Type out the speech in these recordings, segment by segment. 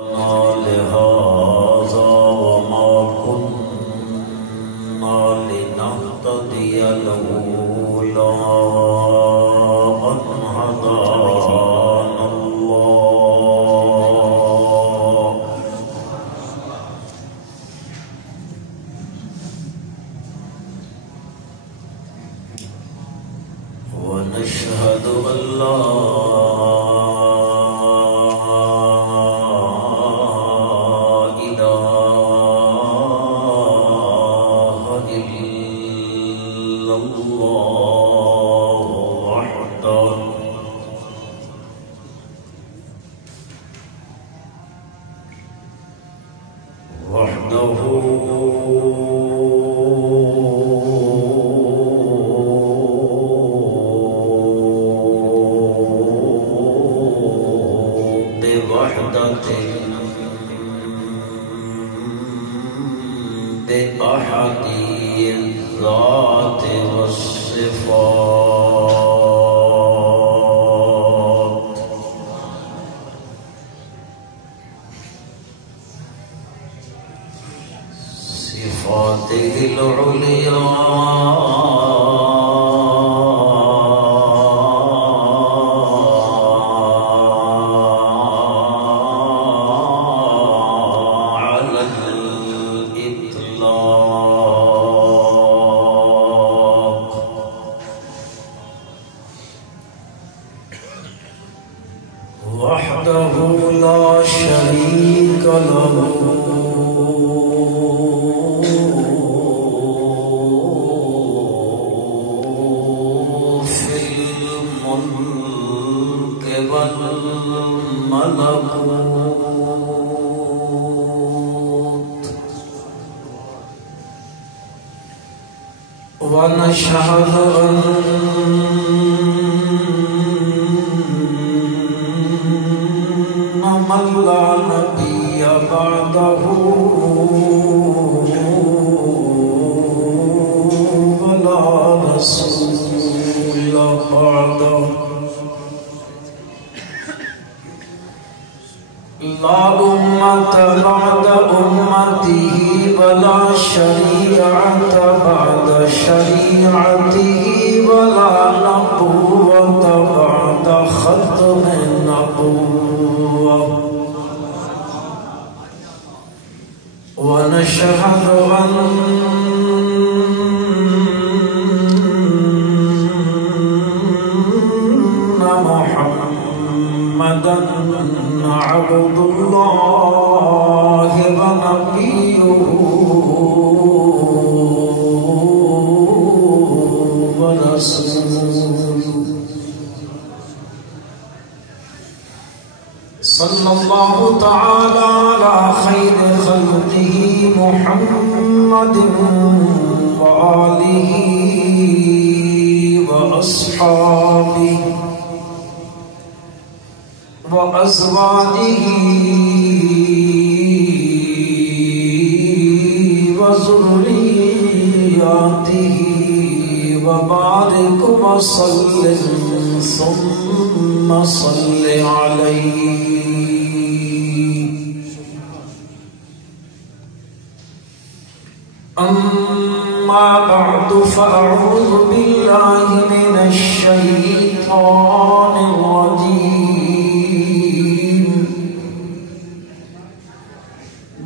لهذا وما كنا لنهتدي لولا أن هدانا الله ونشهد أن لا بأحد الذات والصفات صفاته العليا وحده لا شريك له في الملك والملكوت ونشهد أن من لا نبي بعده ولا رسول بعده لا أمة بعد أمته ولا شريعة بعد شريعته ولا نبوة بعد ختم النبوة ونشهد أن محمدًا عبد الله ونبيه ورسوله صلى الله تعالى على خير خلقه محمد وآله وأصحابه وأزواجه وذرياته وبارك وسلم ثم صل عليه أما بعد فأعوذ بالله من الشيطان الرجيم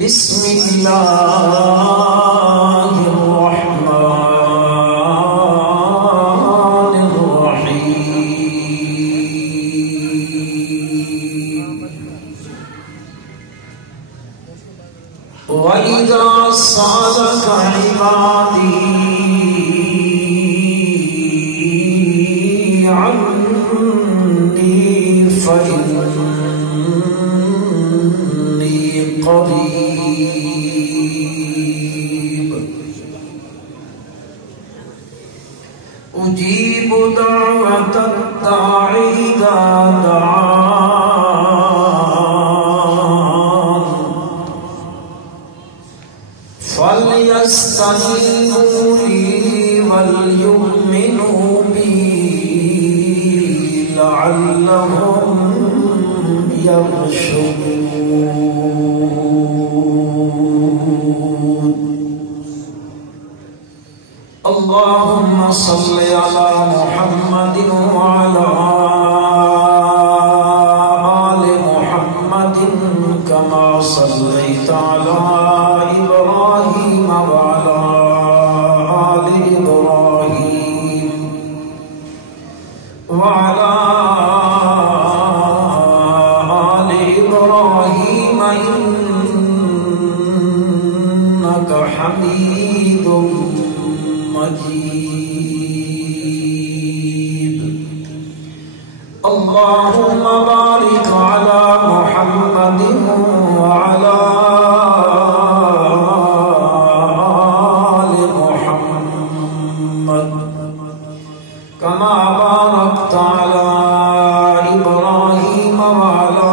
بسم الله الرحمن الرحيم وإذا سألك عبادي عني فإني قريب أجيب دعوة الداعي إذا دعان فليستجيبوا لي وليؤمنوا بي لعلهم يرشدون صل على محمد وعلى آل محمد كما صليت على إبراهيم وعلى آل إبراهيم وعلى آل إبراهيم إنك حميد مجيد. اللهم بارك على محمد وعلى آل محمد كما باركت على إبراهيم وعلى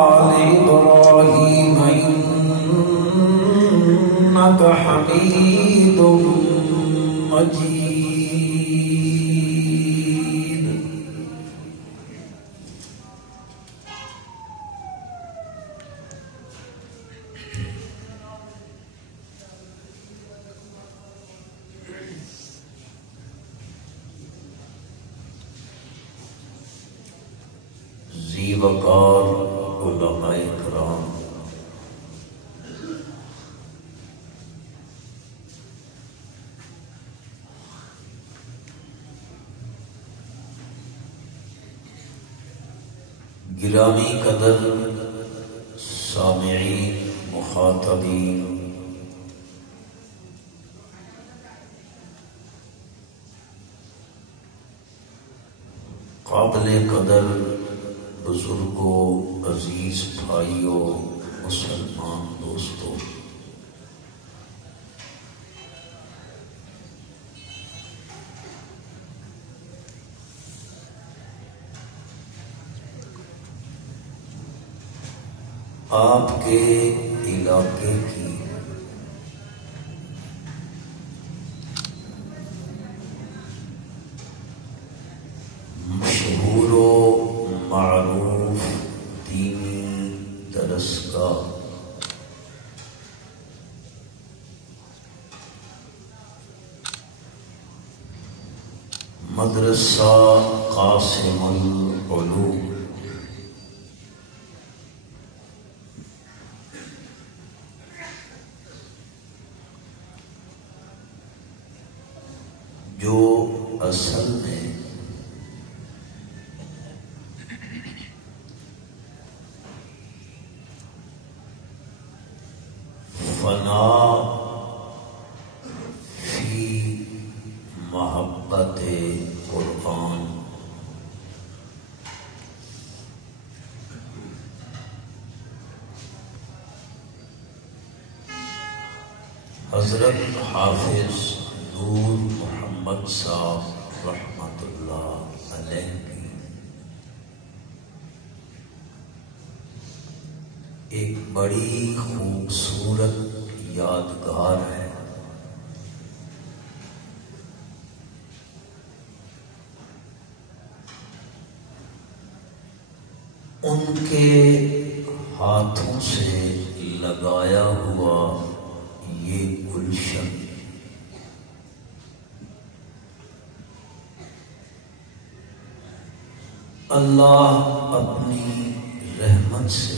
آل إبراهيم إنك حميد مجيد. ذی وقار علماء کرام، گرامی قدر سامعین مخاطبین، قابل قدر بزرگوں، عزیز بھائیوں، مسلمان دوستوں، آپ کے علاقے کی مشہور و معروف دینی درسگاہ مدرسہ قاسم العلوم جو اصل میں فنا فی محبت قرآن، حضرت حافظ نور محمد صاحب رحمت اللہ علیہ کی ایک بڑی خوبصورت یادگار ہے۔ ان کے ہاتھوں سے لگایا ہوا یہ گلشن اللہ اپنی رحمت سے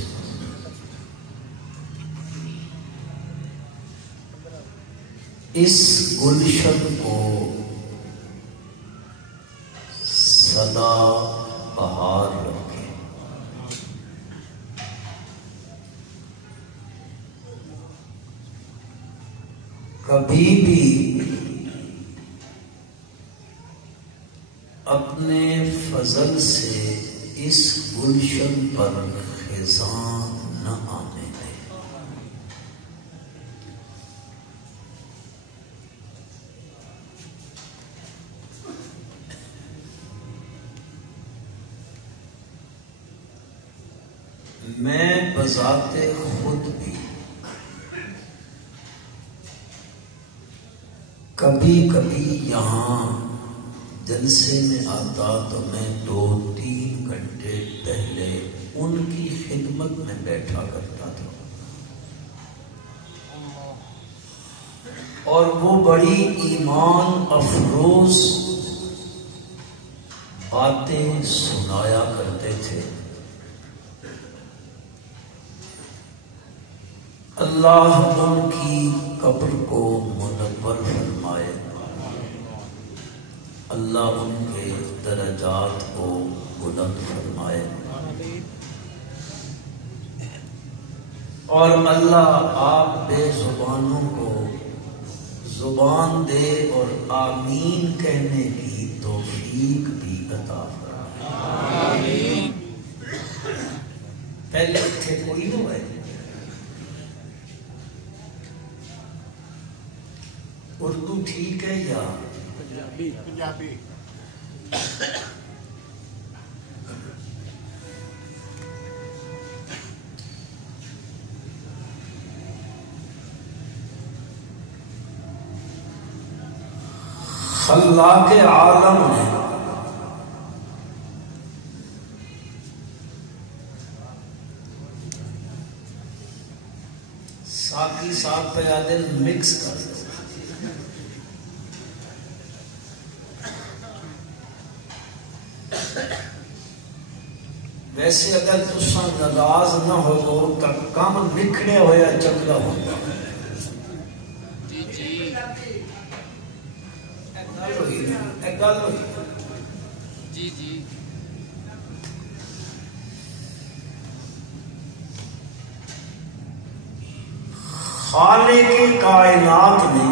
اس گلشن کو سدا بہار رکھے۔ کبھی بھی اپنے فضل سے اس گلشن پر خزاں نہ آنے دے۔ میں بذات خود بھی کبھی کبھی یہاں جلسے میں آتا تو میں 2-3 گھنٹے پہلے ان کی خدمت میں بیٹھا کرتا تھا۔ اور وہ بڑی ایمان افروز باتیں سنایا کرتے تھے۔ اللہ ان کی قبر کو منور فرمائے، اللہ ان کے درجات کو بلند فرمائے، اور اللہ آپ بے زبانوں کو زبان دے اور آمین کہنے کی توفیق بھی عطا فرمائے۔ آمین۔ پہلے تھے کوئی نہ ہے۔ اردو ٹھیک ہے یا پنجابی؟ خلاق عالم نے ساقی صاحب پہ آدھے مکس کر دو۔ ویسے اگر تساں ناراض نہ ہو تو کم نکھڑے ہویا چنگا ہوگا۔ جی جی خالق کائنات نے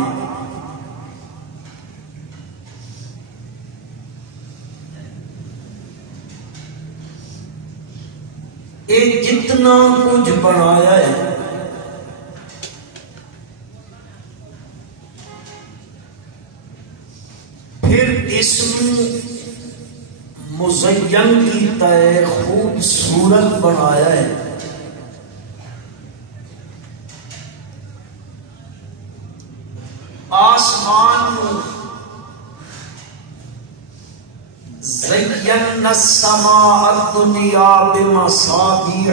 یہ جتنا کچھ بنایا ہے پھر اس مزین کیتا ہے، خوبصورت بنایا ہے۔ آسمان زینا السماء الدنیا بمصابیح،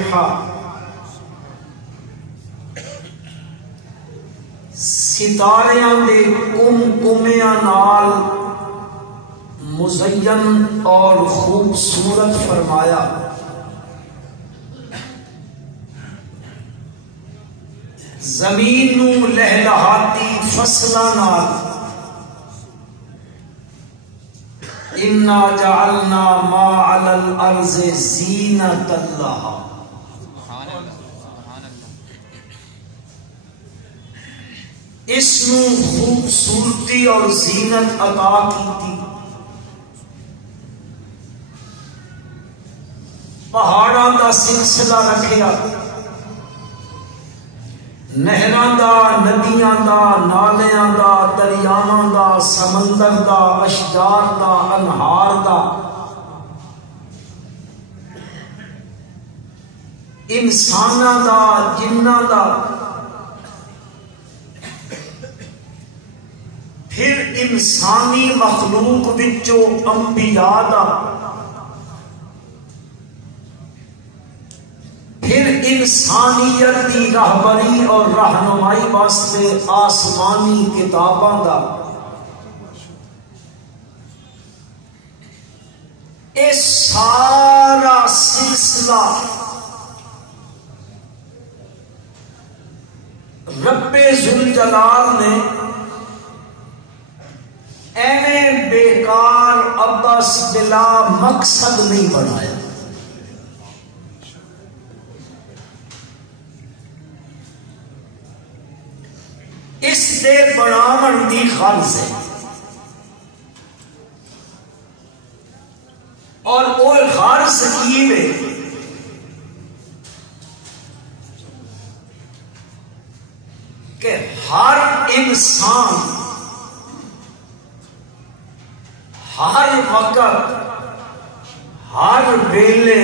ستاریاں دے کمیاں نال مزین اور خوبصورت فرمایا۔ زمین نو لہلہاتی فصلاں نال، انا جعلنا ما علی الارض زینۃ لہا، اس نو خوبصورتی اور زینت عطا کیتی۔ پہاڑاں دا سلسلہ رکھیا، نہراں دا، ندیاں دا، نالیاں دا، دریاواں دا، سمندر دا، اشجار دا، انہار دا، انساناں دا، جناں دا، پھر انسانی مخلوق وچوں انبیاء دا، پھر انسانیت دی راہبری اور رہنمائی واسطے آسمانی کتاباں دا، اے سارا سلسلہ رب ذوالجلال نے ایویں بیکار ابس بلا مقصد نہیں بنایا۔ اس دے بناون دی غرض ہے، اور وہ غرض ہے کہ ہر انسان ہر وقت، ہر ویلے،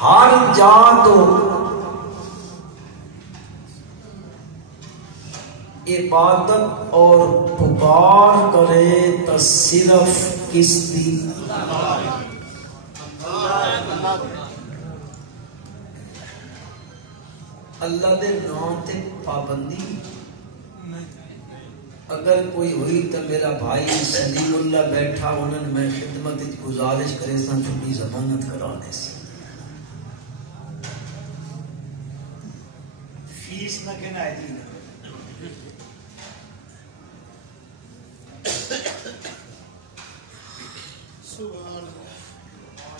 ہر جا تو عبادت اور پکار کرے تو صرف کس دی؟ اللہ دے نام تے پابندی اگر کوئی ہوئی تو میرا بھائی سلیم اللہ بیٹھا انہوں نے میں خدمت گزارش کرے سن چھوٹی ضمانت کرانے سے فیس نہ کہنا ہے جی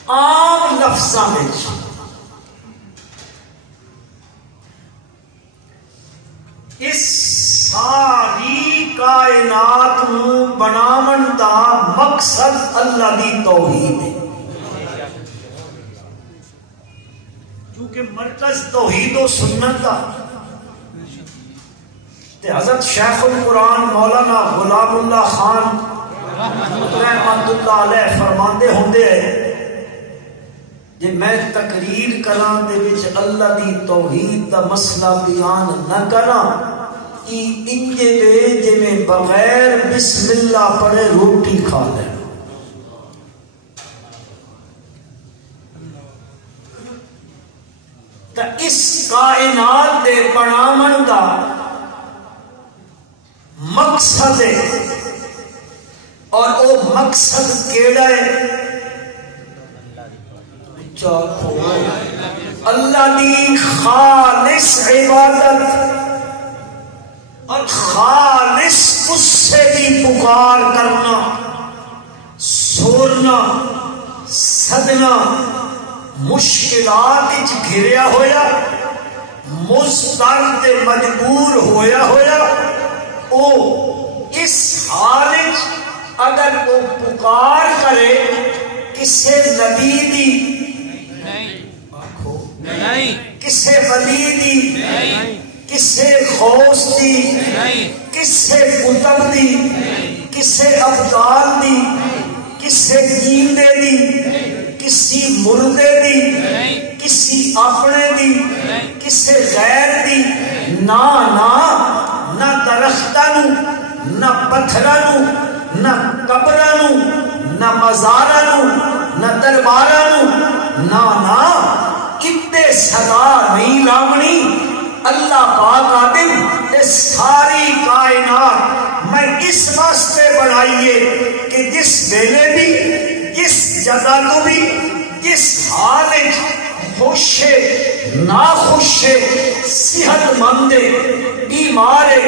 عام لفظاں وچ اس ساری کائنات نو بناون دا مقصد اللہ دی توحید ہے کیونکہ مرکز توحید و سنت دا تے حضرت شیخ القرآن مولانا غلام اللہ خان رحمت اللہ علیہ فرماندے ہوندے ہیں جے میں تقریر کراں دے وچ اللہ دی توحید دا مسئلہ بیان نہ کراں ای انجے دے جے میں بغیر بسم اللہ پڑھے روٹی کھا لے تا اس کائنات دے بناون دا مقصد ہے اور او مقصد کیڑا ہے اللہ دی خالص عبادت اور خالص اس سے بھی پکار کرنا سورنا صدنا مشکلات وچ گھریا ہویا مضطر تے مجبور ہویا او اس حال وچ اگر وہ پکار کرے کسے نبی دی نہیں کسے ولی دی کسے غوث دی کسے قطب دی کسے ابدال دی کسے زندے دی کسی مردے دی کسی اپنے دی کسے غیر دی نہ درختاں نہ پتھراں نہ قبراں نہ مزاراں نہ درباراں نہ کتے صدا نہیں لامنی اللہ پاک آدم اس ساری کائنات میں اس واسطے بنائیے کہ جس ویلے بھی جس جگہ تو بھی جس حال خوشے ناخوشے صحت مندے بیمارے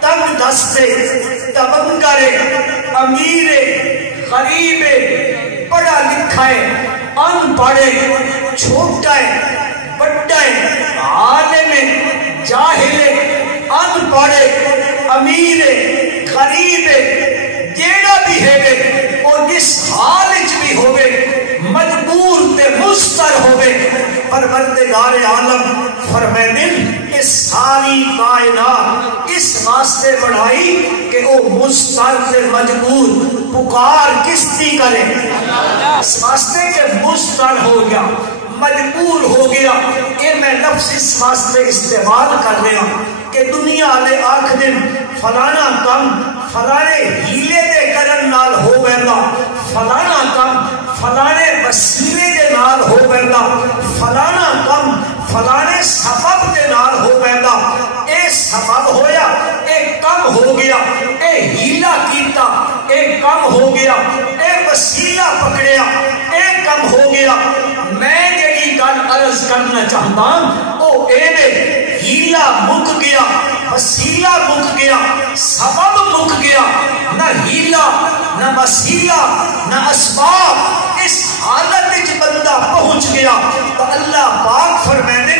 تنگ دستے تبنگرے امیرے غریبے پڑھا لکھائے ان پڑھے چھوٹے بڑے عالم جاہل ان پڑھے امیر غریب جیڑا بھی ہے وہ جس حال وچ بھی ہوے مجبور تے مضطر ہوے پروردگار عالم فرمائیں اس ساری کائنات اس واسطے بڑھائی کہ وہ مضطر تے مجبور پکار کس دی کرے اس واسطے کہ مضطر ہو گیا مجبور ہو گیا کہ میں لفظ اس واسطے استعمال کر رہا کہ دنیا والے آکھ دن فلانا کم فلانے ہیلے دے کرن نال ہو گیا فلانا کم فلانے وسیلے دے نال ہو گیا فلانا کم فلانے سبب دے نال ہو گیا اے سبب ہویا اے کم ہو گیا اے ہیلا کیتا اے کم ہو گیا اے وسیلہ پکڑیا اے کم ہو گیا میں جڑی گل عرض کرنا چاہتا ہوں او اے ہیلا مک گیا وسیلہ مک گیا سبب مک گیا نہ ہیلا نہ وسیلہ نہ اسباب اس حالت وچ بندہ پہنچ گیا تو اللہ پاک فرمائے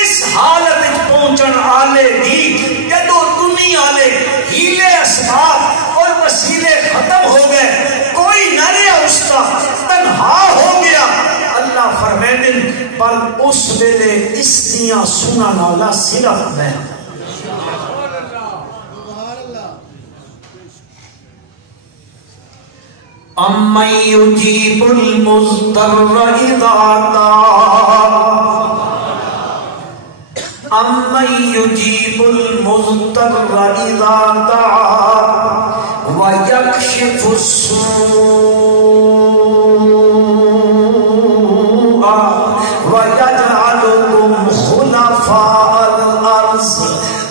اس حالت وچ پہنچن والے دی جدوں دنیا والے ہیلے اسباب اور وسیلے ختم ہو گئے کوئی نہ رہا اس کا تنہا ہو گیا اللہ فرمائے پر اس ویلے اس دیاں سنن والا صرف میں أَمَّن يُجِيبُ الْمُضْطَرَّ إِذَا دَعَاهُ أَمَّن يُجِيبُ الْمُضْطَرَّ إِذَا دَعَاهُ وَيَكْشِفُ السُّوءَ وَيَجْعَلُكُمْ خُلَفَاءَ الْأَرْضِ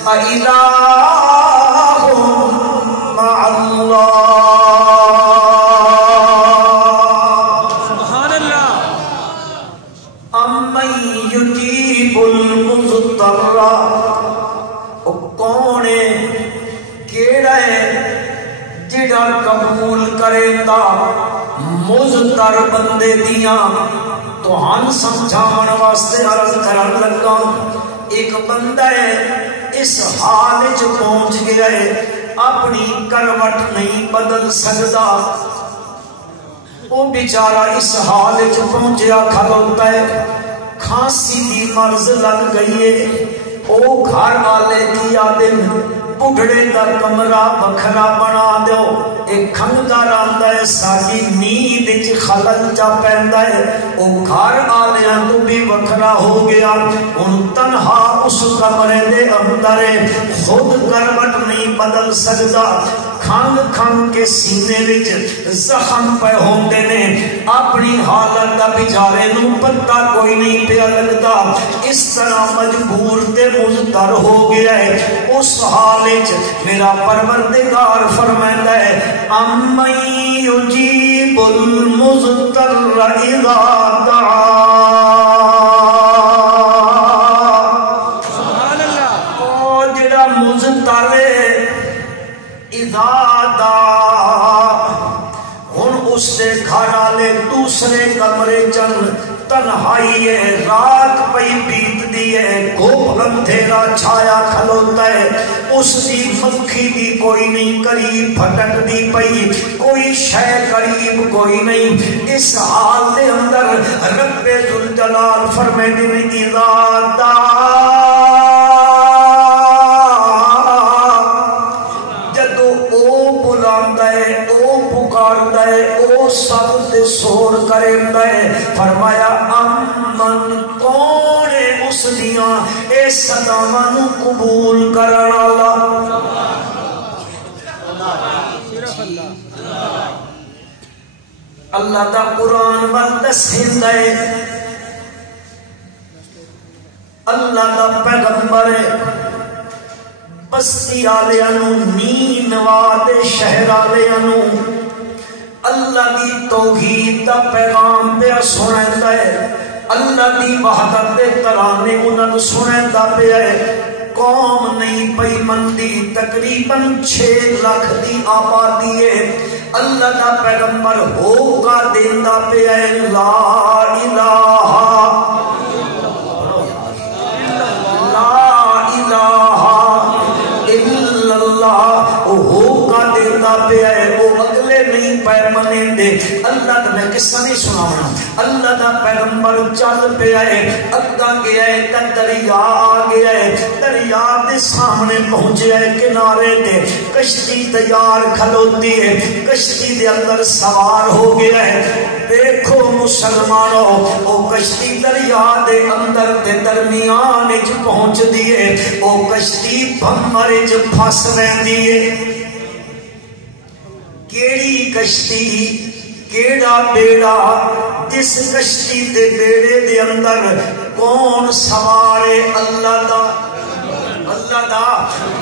أَإِلَٰهٌ مولا او کون ہے کیڑا ہے جڑا قبول کرے تا مزتر بندے دیاں تو ہن سمجھاون واسطے عرض کرن لگا ایک بندہ ہے اس حال وچ پہنچ گیا ہے اپنی کروٹ نہیں بدل سکتا وہ بیچارہ اس حال وچ پہنچیا کھلوتا ہے کھانسی دی مرض لگ گئی ہے او گھر والے کی آدم بڑھڑے دا کمرہ بکھرا بنا دیو ایک کھنگدار آندہ ہے ساڑی نیند وچ خلل چا پیندا ہے او گھر آلیاں تو بھی بکھرا ہو گیا ان تنہا اس کمرے دے اندر خود کروٹ نہیں بدل سکتا کھنگ کھنگ کے سینے وچ زخم پہ ہوندے نے اپنی حالت دا بیچارے نو پتہ کوئی نہیں پیا لگتا اس طرح مجبور تے مضطر ہو گیا ہے اس حال وچ میرا پروردگار فرمائندا ہے امن یجیب المضطر اذا دعا سبحان اللہ او جڑا مضطر ہن اس دے گھر والے دوسرے کمرے چل تنہائی ہے رات پئی بیت دی ہے گھوپ اندھیرا چھایا کھلوتا ہے اس دی مکھی دی کوئی نہیں قریب پھٹک دی پئی کوئی شے قریب کوئی نہیں اس حال دے اندر رب ذوالجلال فرمائے نے اذا سب تے سور کرے فرمایا امن کون ہے اس دیاں اے صداواں نو قبول کرن والا اللہ دا قرآن ول دسیندا ہے اللہ دا پیغمبر بستی والےاں نو نینوا دے شہر والےاں نو اللہ دی توحید دا پیغام پہ سنائندا ہے اللہ دی وحدت دے ترانے انہاں سنائندا پہ ہے قوم نہیں پئی مندی تقریباً 6 لاکھ دی آبادی ہے اللہ دا پیغمبر ہوگا دیندا پہ ہے لا الہ الا اللہ ہوگا دیندا پہ ہے نہیں پہ منیں دے اللہ دا میں قصہ نہیں سناونا اللہ دا پیغمبر چل پہ آئے اگا گیا ہے تا دریا آ گیا ہے دریا دے سامنے پہنچے ہے کنارے دے کشتی تیار کھلوتی ہے کشتی دے اندر سوار ہو گیا ہے دیکھو مسلمانوں او کشتی دریا دے اندر دے درمیان وچ پہنچ دیے او کشتی بھمر وچ پھس رہندی ہے کیڑی کشتی کیڑا بیڑا جس کشتی دے بیڑے دے اندر کون سوارے اللہ دا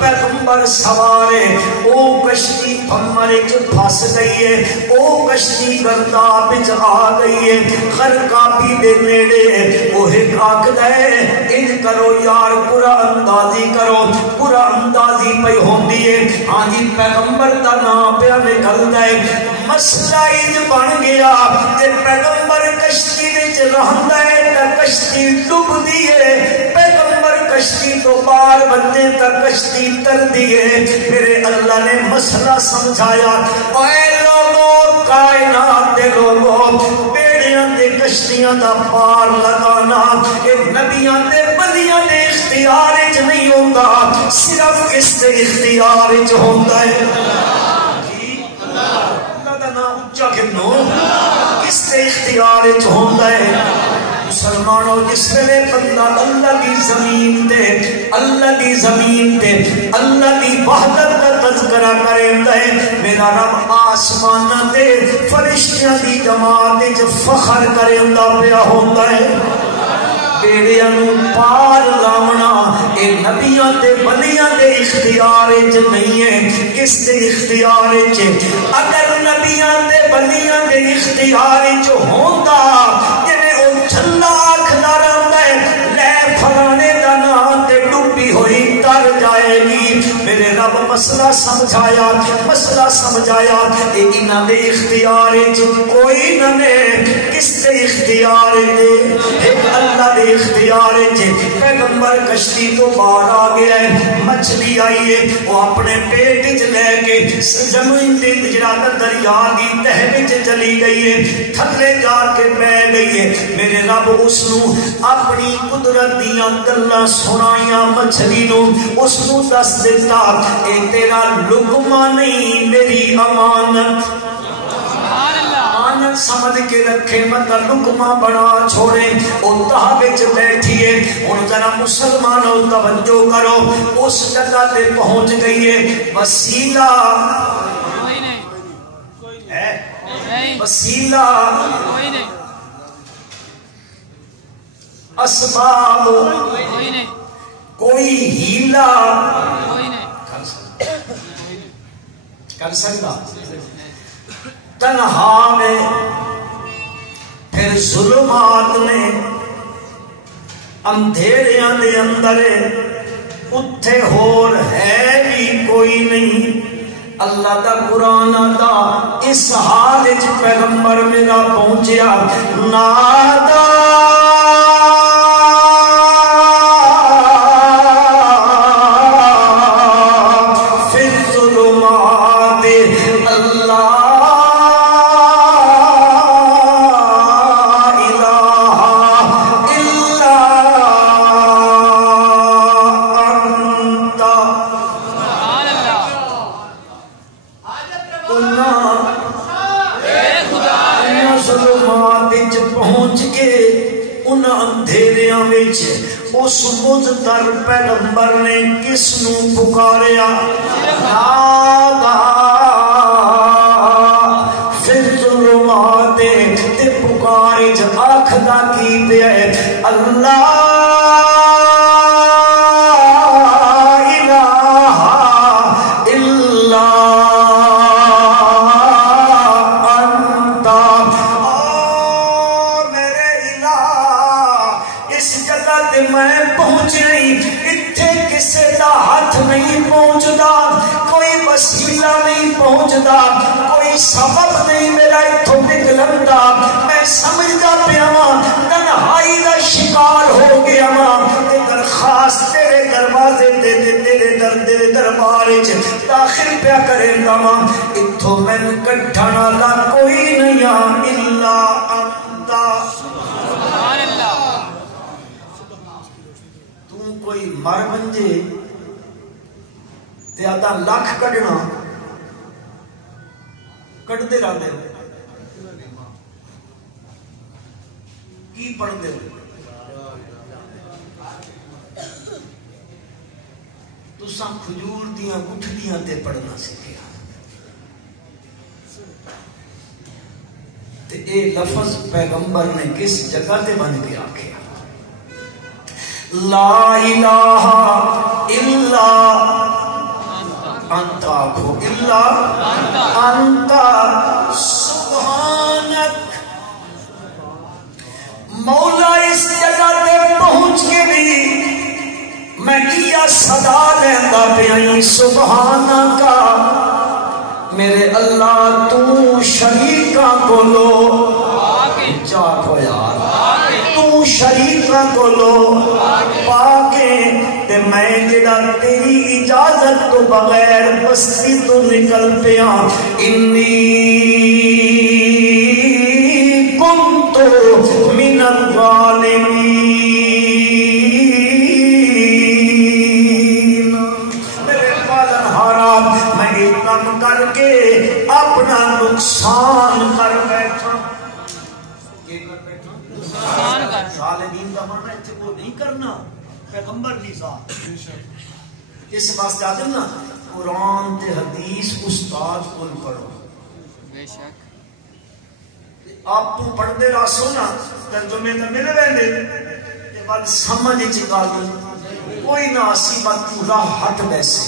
پیغمبر سوارے او کشتی بھمر وچ پھس گئی ہے او کشتی گرداب وچ آ گئی ہے غرقابی دے نیڑے او ایک آکھدا ہے ان کرو یار پورا اندازی کرو پورا اندازی پئی ہوندی ہے ہاں جی پیغمبر دا نام پہ نکلدا ہے مسئلہ انج بن گیا کہ پیغمبر کشتی وچ رہندا ہے تے کشتی ڈوبدی ہے پیغمبر کشتی تو باہر بندے تک کشتی تر دیے میرے اللہ نے مسئلہ سمجھایا اے لوگوں کائنات دے لوگوں بیڑیاں دے کشتیاں دا پار لگانا اے نبیاں دے بلیاں دے اختیار وچ نہیں ہوندا صرف کس دے اختیار وچ ہوندا ہے اللہ دا نام اونچا کرنو کس دے اختیار وچ ہوندا ہے مسلمانوں جس ویلے بندہ اللہ کی زمین تے اللہ کی وحدت کا تذکرہ کریندا ہے میرا رب آسماناں تے فرشتیاں دی جماعت وچ فخر کریندا پیا ہوندا ہے بیڑیاں نو پار لاونا اے نبیاں تے ولیاں دے اختیار وچ نہیں ہے کس دے اختیار وچ اگر نبیاں تے ولیاں دے اختیار وچ ہوندا جے او چھلا کھلا رہندا ہے لے فلانے دا نام تے ڈوب مسئلہ سمجھایا انہاں دے اختیار کوئی نہ کس دے اختیار ایک اللہ دے اختیار پیغمبر کشتی تو باہر آ گیا ہے، مچھلی آئی ہے وہ اپنے پیٹ لے کے زمین دے جڑا دریا دی تہ وچ چلی گئی ہے، تھلے جا کے بہ گئی ہے۔ میرے رب اس نو اپنی قدرت دیاں گلاں سنائیاں، مچھلی نو اس نو دس دیتا اے تیرا لقمہ نہیں میری امانت، سمجھ کے رکھے مت لقمہ بنا چھوڑے۔ او تہا وچ بیٹھیے ہن ذرا مسلمانوں توجہ کرو، اس جگہ تے پہنچ گئی ہے، وسیلہ وسیلہ اسباب کوئی ہیلا کر سکتا تنہا میں پھر ظلمات نے اندھیریاں دے اندر اتھے ہور ہے بھی کوئی نہیں۔ اللہ دا قرآن دا اس حال وچ پیغمبر میرا پہنچیا، نادا فی الظلمات اللہ اس مضطر پیغمبر نے کس نو پکاریا، نادا فی الظلمات تے پکارے جب آکھدا کی پیا ہے اللہ الہ الا انت، او میرے الہ اس جگہ تے میں پہنچ نہیں، اتھے کسے دا ہاتھ نہیں پہنچدا، کوئی وسیلہ نہیں پہنچدا، کوئی سبب نہیں میرا اتھوں نکلندا، میں سمجھدا پیا واں تنہائی دا شکار ہو گیا واں، تے درخواست تیرے دروازے تیرے دربار وچ داخل پیا کریندا واں، اتھوں مینوں کڈھن والا کوئی نہیں الا انت۔ سبحان اللہ۔ کوئی مر منجے تے آدھا لاکھ کڈنا کڈ دے رہتے کی پڑھتے تساں کھجور دیاں گٹھلیاں تے پڑھنا سکھیا تے اے لفظ پیغمبر نے کس جگہ تے بن کے آکھیا، لا الہ الا انت، آکھو الا انت سبحانک۔ مولا اس جگہ تے پہنچ کے بھی میں کیا صدا لیندا پیا، سبحانک میرے اللہ تو شریکاں کو لو چاک ہو یار، تو شریکاں کو لو پاکے تے میں جڑا تیری اجازت تو بغیر بستی تو نکل پیا، انی کنت من الظالمین، میرے پالنہارا میں ایک کام کر کے اپنا نقصان کر بیٹھا۔ ظالمین کا معنی ہے وہ نہیں کرنا، پیغمبر نہیں ذات، اس واسطے آدھے نا قرآن تے حدیث استاد کو پڑھو، بے شک آپ تو پڑھ دے راسو نا ترجمے تے مل رہے تے بات سمجھ چکا دی کوئی نہ اسی بات تو راہ ہٹ بیسے،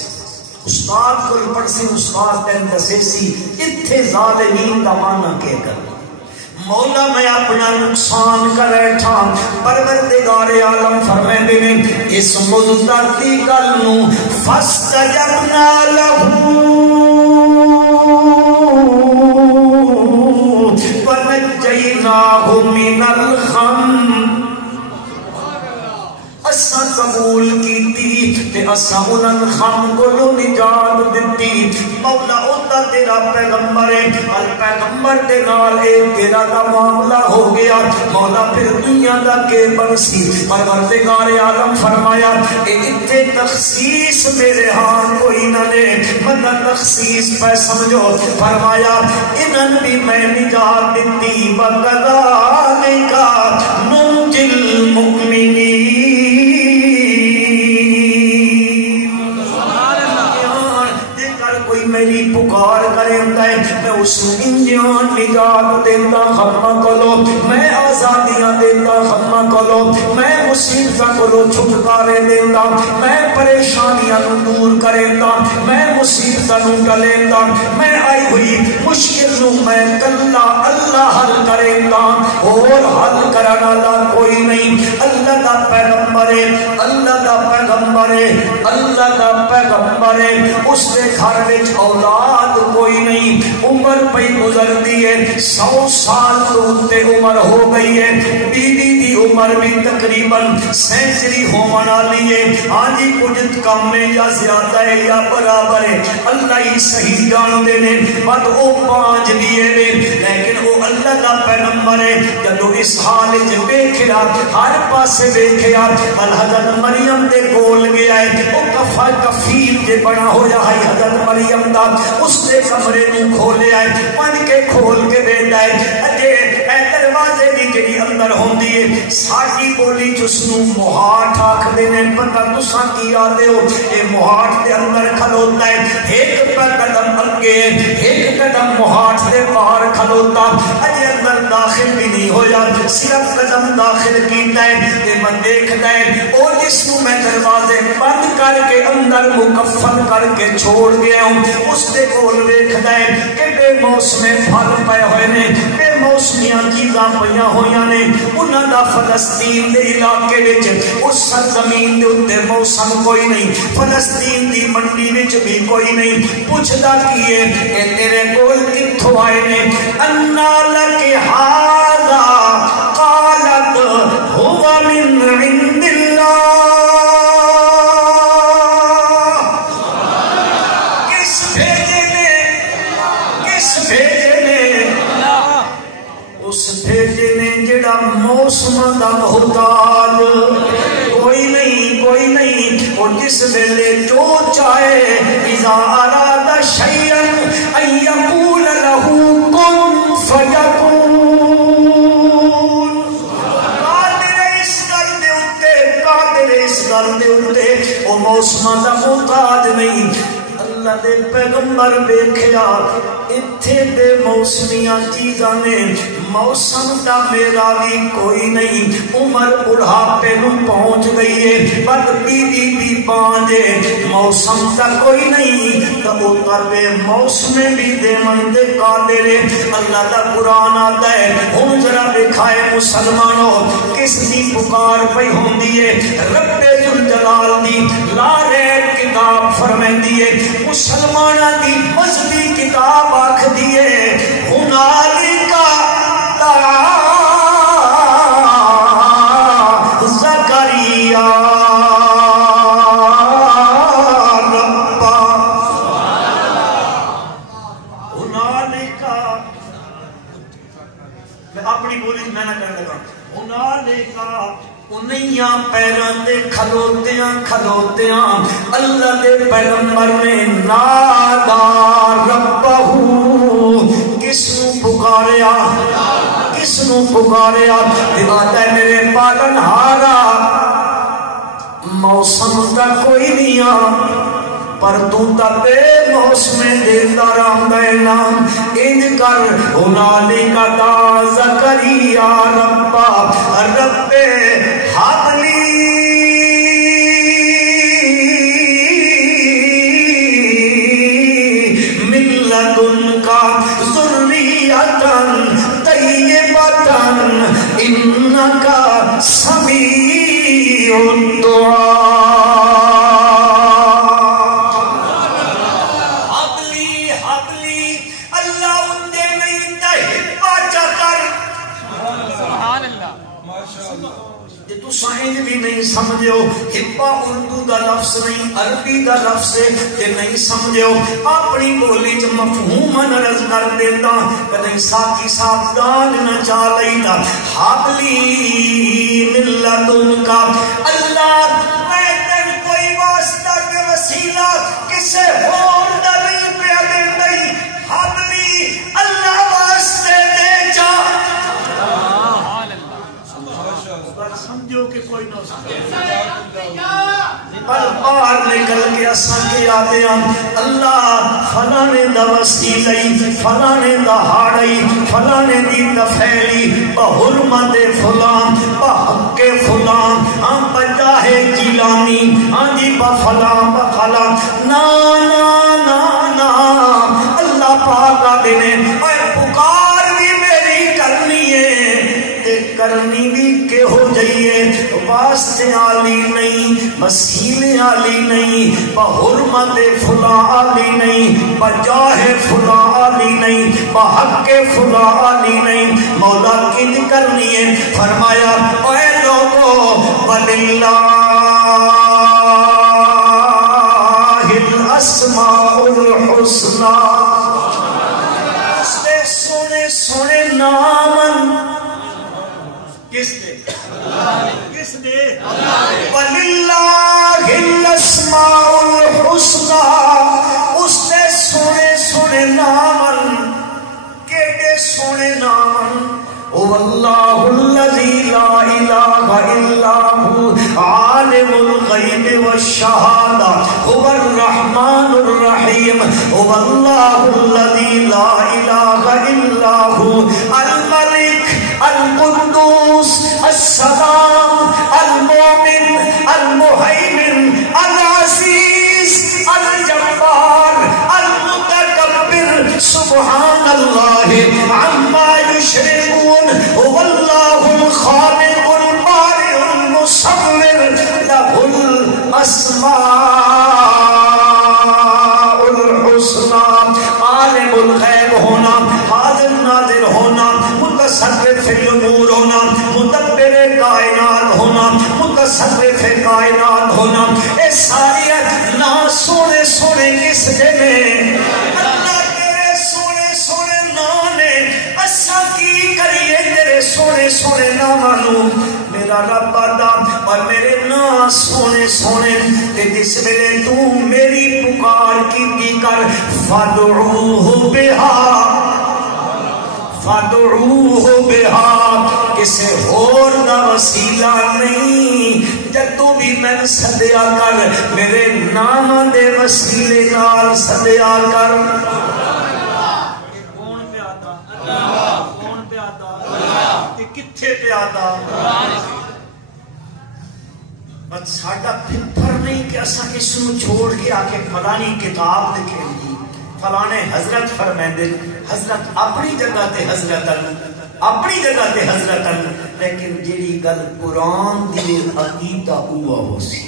استاد کو پڑھ سے استاد تین دسے سی اتھے ظالمین دا معنی کہہ کر مولا میں اپنا نقصان کر بیٹھا پروردگار عالم فرمائے نے اس مضطر دی گل نو فاستجبنا له ونجيناه من الغم اساں قبول کیتی تے اساں انہاں غم کولوں نجات دتی مولا اوتا تیرا پیغمبر ہے ال پیغمبر دے نال اے تیرا دا معاملہ ہو گیا مولا پھر دنیا دا کے بنسی پروردگار عالم فرمایا کہ ایتھے تخصیص میرے ہاں کوئی نہ لے مگر تخصیص پہ سمجھو فرمایا انہاں بھی میں نجات دتی وکذالک ننجی المؤمنین میری پکار کرے ہے میں اس انجان نجات دیتا ختمہ کلو میں آزادیاں دیتا ختمہ کلو میں مصیبتہ کلو چھٹکارے دیتا میں پریشانیاں دور کریتا میں مصیبتہ ٹلیتا میں آئی ہوئی مشکل نو میں کلا اللہ حل کریتا اور حل کرنا اللہ کوئی نہیں اللہ دا پیغمبر ہے اللہ دا پیغمبر ہے اللہ دا پیغمبر ہے اس نے گھر وچ اولاد کوئی نہیں عمر پہ گزر دی ہے 100 سال تو عمر ہو گئی ہے بیوی دی عمر بھی تقریباً سینچری ہو منا لیے آجی کچھ کم میں یا زیادہ ہے یا برابر ہے اللہ ہی صحیح جان دینے بات او 5 دیئے نے لیکن وہ اللہ کا پیغمبر ہے جب اس حال جو بیکھیا ہر پاسے بیکھیا حضرت مریم دے گول گیا ہے وہ کفا کفیر جے بنا ہو جا ہے حضرت مریم دا اس نے کمرے میں کھولے آئے پن کے کھول کے بیٹھا ہے اجے اے دروازے دی جڑی اندر ہوندی ہے ساڈی بولی جس نو موہاٹ آکھ دینے پتہ تساں کی آدے ہو اے موہاٹ دے اندر کھلوتا ہے ایک قدم اگے ایک قدم موہاٹ دے باہر کھلوتا اجے اندر داخل بھی نہیں ہویا صرف قدم داخل کیتا ہے تے میں دیکھدا ہے او جس نو میں دروازے بند کر کے اندر مکفن کر کے چھوڑ گیا ہوں اس دے کول ویکھدا ہے کہ بے موسم پھل پئے ہوئے نے بے موسمیاں چیزاں پئیاں ہویاں نے انہاں دا فلسطین دے علاقے وچ اس سرزمین دے اوتے موسم کوئی نہیں فلسطین دی منڈی وچ بھی کوئی نہیں پوچھدا کی ہے کہ تیرے کول کتھوں آئے نے انا لک ھذا قالت هو من عند اللہ موسم دا محتاج کوئی نہیں وہ جس ویلے جو چاہے اذا اراد شیئا ان یقول له کن فیکون قادر اس گل دے اوتے وہ موسم دا محتاج نہیں اللہ دے پیغمبر بیکھیا اتھے دے موسمیاں چیزاں نے موسم دا میرا بھی کوئی نہیں عمر بڑھاپے نو پہنچ گئی ہے بد بیوی بھی پانجے موسم دا کوئی نہیں تب اتر بے موسم بھی دے من دے قادر اللہ دا قرآن آتا ہے ہم ذرا بکھائے مسلمانوں کس دی پکار پہ ہوں دیئے رب جلال دی لا ریب کتاب فرمین دیئے مسلمانہ دی مذہبی کتاب آکھ دیئے ہنالکا زکریا ربا ہنالکا میں اپنی بولی میں نہ کرنے لگا ہنالکا انہیاں پیران دے کھلوتیاں اللہ دے پیغمبر نے نادا ربہو کس نو پکاریا دیواتا ہے میرے پالن ہارا موسم کا کوئی نہیں پر تو تا بے موسم دیتا رام دے نام انج کر ہنالکا دا زکریا ربا رب حبلی من لدن کا ذریتا طیبا اردو دا لفظ نہیں عربی دا لفظ ہے کہ نہیں سمجھو اپنی بولی چ مفہوم نرز کر دینا کدی ساتھی صاحب دان نہ چا لینا حبلی من لدن کا اللہ میں تین کوئی واسطہ کے وسیلہ کسے اور دا نہیں پہ دے نہیں حبلی اللہ واسطے دے جا سمجھو کہ کوئی نہ پر باہر نکل کے اساں کے آتے ہیں اللہ فلانے دا وسیلہ فلانے دا ہاڑی فلانے دی تفیلی بحرمت فلان بحق فلان ہم بجاہ جیلانی ہم جی بفلان بفلان نا نا نا نا اللہ پاکا دینے اے پکار بھی میری کرنی ہے کرنی بھی کہ ہو جائیے واسطے عالی نہیں وسیلے عالی نہیں بحرمت فلاں عالی نہیں بجاہ فلاں عالی نہیں بحق فلاں عالی نہیں مولا کنج کرنی ہے فرمایا اے لوگو وللہ الاسماء الحسنى سونے سونے نامن کس نے کس نے وَلِلَّهِ الْأَسْمَاءُ الْحُسْنَى اس نے سونے سونے نامن کیڑے سونے نامن وَاللَّهُ الَّذِي لَا إِلَهَ إِلَّا هُوَ عَالِمُ الْغَيْبِ وَالشَّهَادَةِ هُوَ الرَّحْمَنُ الرَّحِيمُ وَاللَّهُ الَّذِي لَا إِلَهَ إِلَّا هُوَ الْمَلِكُ القدوس السلام المؤمن المهيمن العزيز الجبار المتكبر سبحان الله عما يشركون هو الله الخالق البارئ المصور له الاسماء الحسنى عالم الغيب ہونا حاضر ناظر ہونا متصرف الامور ہونا مدبر کائنات ہونا متصرف کائنات ہونا اے ساری نا سونے سونے کس جگہ اللہ تیرے سونے سونے نانے اسا کی کریے تیرے سونے سونے نامانو میرا رب آدھا اور میرے نا سونے سونے تے جس ویلے تو میری پکار کی کر فادعوہ بہا فادعوہ بہا کسے اور دا وسیلہ نہیں جب تو بھی میں صدیا کر میرے نام دے وسیلے نال صدیا کر کون پہ آتا کون پہ آتا کتھے پہ آتا بس ساڑھا پھر نہیں کہ اسا اس نو چھوڑ کے آکے فلانی کتاب لکھیں گی فلانے حضرت فرمیندے حضرت اپنی جگہ تے حضرتن اپنی جگہ تے حضرتن لیکن جیڑی گل قرآن دی عقیدہ ہوا ہو سی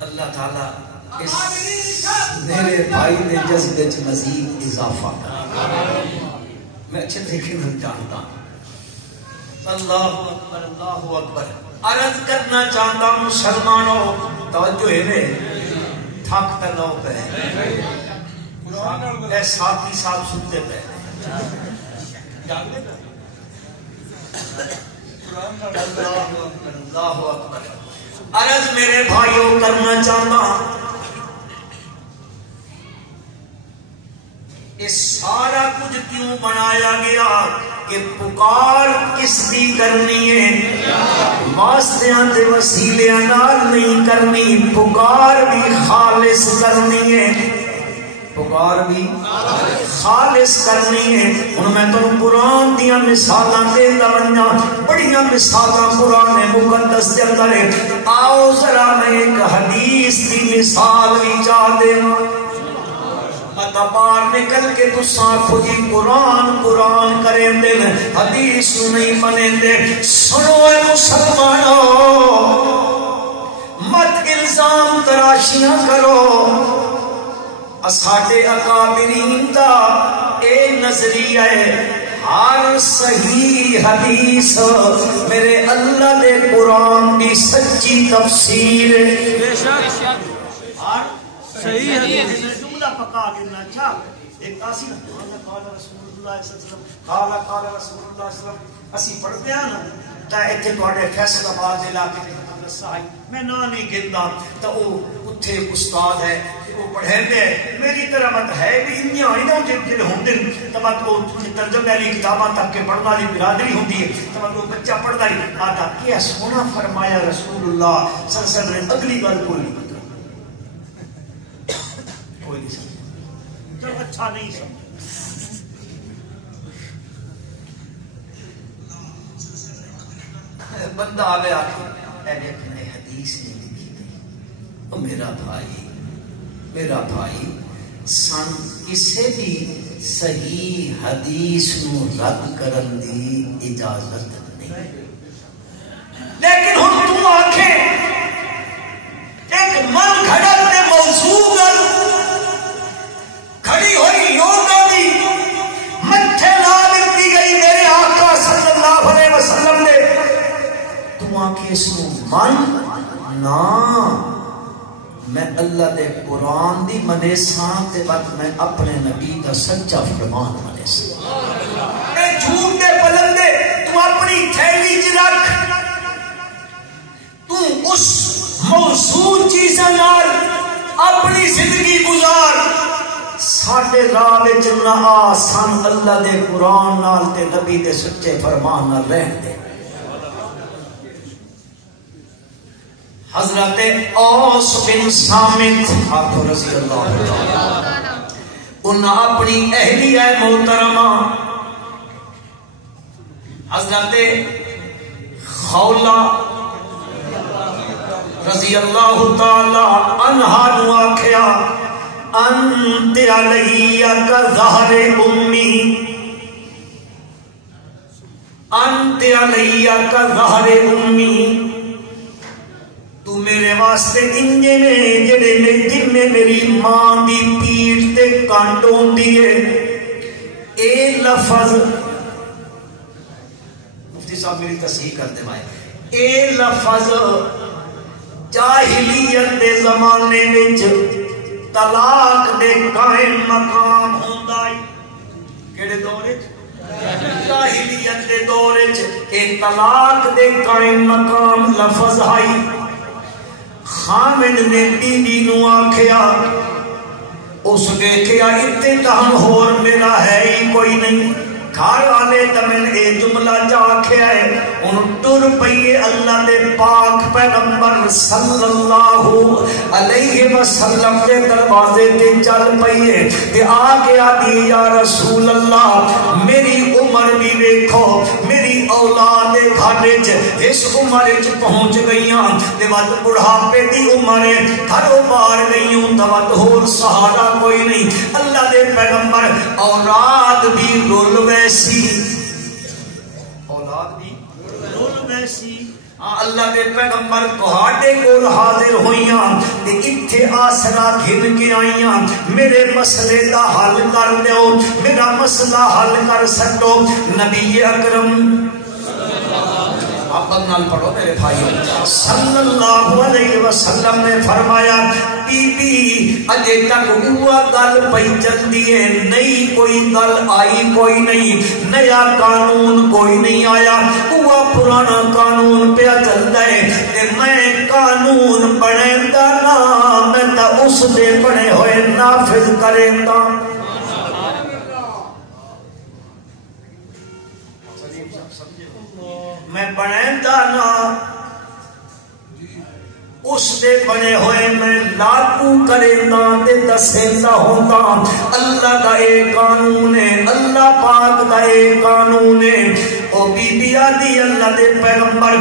اللہ تعالیٰ اس میرے بھائی نے جذبے چ مزید اضافہ میں اچھے طریقے سے جانتا ہوں اللہ اکبر عرض کرنا چاہتا ہوں مسلمانوں توجہ ہے رے تھک تلو پہ اے ساتھی صاحب سنتے پہ اللہ اکبر عرض میرے بھائیوں کرنا چاہتا ہوں اس سارا کچھ کیوں بنایا گیا کہ پکار کس دی کرنی ہے واسطیاں دے وسیلیاں نال نہیں کرنی پکار بھی خالص کرنی ہے پکار بھی خالص کرنی ہے ہن میں تانوں قرآن دیاں مثالاں دیندا رہنا بڑیاں مثالاں قرآن مقدس دے اندر آؤ ذرا میں ایک حدیث دی مثال بھی جا دیواں باہر نکل کے تساں خود ہی قرآن قرآن کریں دے حدیث نہیں منے دے سنو اے مسلمانوں مت نظام تراشیاں کرو. ساڈے اکابرین دا اے نظریہ ہے ہر صحیح حدیث میرے اللہ دے قرآن دی سچی تفسیر ہے. بے شک ہر صحیح حدیث جملہ پکا کے نہ اچھا ایک آسی قال رسول اللہ صلی اللہ علیہ وسلم قال رسول اللہ صلی اللہ علیہ وسلم اسی پڑھتے ہیں نا تا ایتھے تواڈے فیصلہ آباد علاقے دے مدرسہ ہے میں نہ نہیں گندا تا او اوتھے استاد ہے وہ پڑھاندے ہیں میری طرح مت ہے بھی انیاں ہی نہ جڑے ہوندے تے مت او ترجمے والی کتاباں تک کے پڑھن والی برادری ہوندی ہے تے مت وہ بچہ پڑھدا ہی آتا کیا سونا فرمایا رسول اللہ صلی اللہ علیہ وسلم نے اگلی گل کوئی نہیں کوئی نہیں سمجھ جب اچھا نہیں سمجھ بندہ آگے آکے اے لیکن اے حدیث نہیں لکھی گئی. او میرا بھائی سن کسے بھی صحیح حدیث نو رد کرن دی اجازت نہیں. لیکن ہن تو آکھے ایک من گھڑت تے موضوع گل کھڑی ہوئی لوگوں دی متھے لا دتی گئی میرے آقا صلی اللہ علیہ وسلم نے تو آکھے اس نو من نا میں اللہ دے قرآن دی منے سان تے وقت میں اپنے نبی دا سچا فرمان منے سان اے جھوٹ دے پلندے تو اپنی تھیلی چ رکھ تو اس موضوع چیزاں نال اپنی زندگی گزار ساڈے راہ وچ نہ آ سان اللہ دے قرآن نال تے نبی دے سچے فرمان نال رہن دے. حضرت اوس بن صامت آپ رضی اللہ تعالی انہاں اپنی اہلیہ محترمہ حضرت خولہ رضی اللہ تعالی عنہا نو آکھیا انت علیہ کا ظہر امی انت علیہ کا ظہر امی تو میرے واسطے انجے نے جڑے جن میں میری ماں دی پیٹ تے کانڈ ہوندی ہے. اے لفظ مفتی صاحب میری تصحیح کر دے بھائی اے لفظ جاہلیت دے زمانے وچ طلاق دے قائم مقام ہوندا ہے. کیڑے دور وچ جاہلیت دے دور وچ اے طلاق دے قائم مقام لفظ ہے. خامد نے بی بی نو آکھیا اس دیکھیا اتحان ہور میرا ہے ہی کوئی نہیں. گھر والے تمہیں اے جملہ جا آکھیا ہے ان ٹر پئیے اللہ دے پاک پیغمبر صلی اللہ علیہ وسلم دے دروازے تے چل پئیے تے آگے آدھی یا رسول اللہ میری عمر بھی دیکھو میری اولاد گھر اس عمر پہنچ گئیاں تے ود بڑھاپے دی عمر گھروں باہر گئیوں تے ود ہور سہارا کوئی نہیں. اللہ دے پیغمبر اولاد بھی رول ویسی اولاد بھی رول ویسی اللہ دے پیغمبر تہاڈے کول حاضر ہوئیاں تے ایتھے آسرا گھن کے آئیاں میرے مسئلے دا حل کر دیو میرا مسئلہ حل کر سکو. نبی اکرم آپ نال پڑھو میرے بھائیو صلی اللہ علیہ وسلم نے فرمایا بی بی اجے تک ہوا گل پئی چلدی ہے نہیں کوئی گل آئی کوئی نہیں نیا قانون کوئی نہیں آیا ہوا پرانا قانون پیا چلدا ہے تے میں قانون بنیندا نا میں تا اس دے بنے ہوئے نافذ کریندا. میں بنیندا نا اس دے بنے ہوئے میں لاگو کریندا تے دسیندا ہوندا. اللہ دا اے قانون ہے اللہ پاک دا اے قانون ہے. او بی بی آدی اللہ دے پیغمبر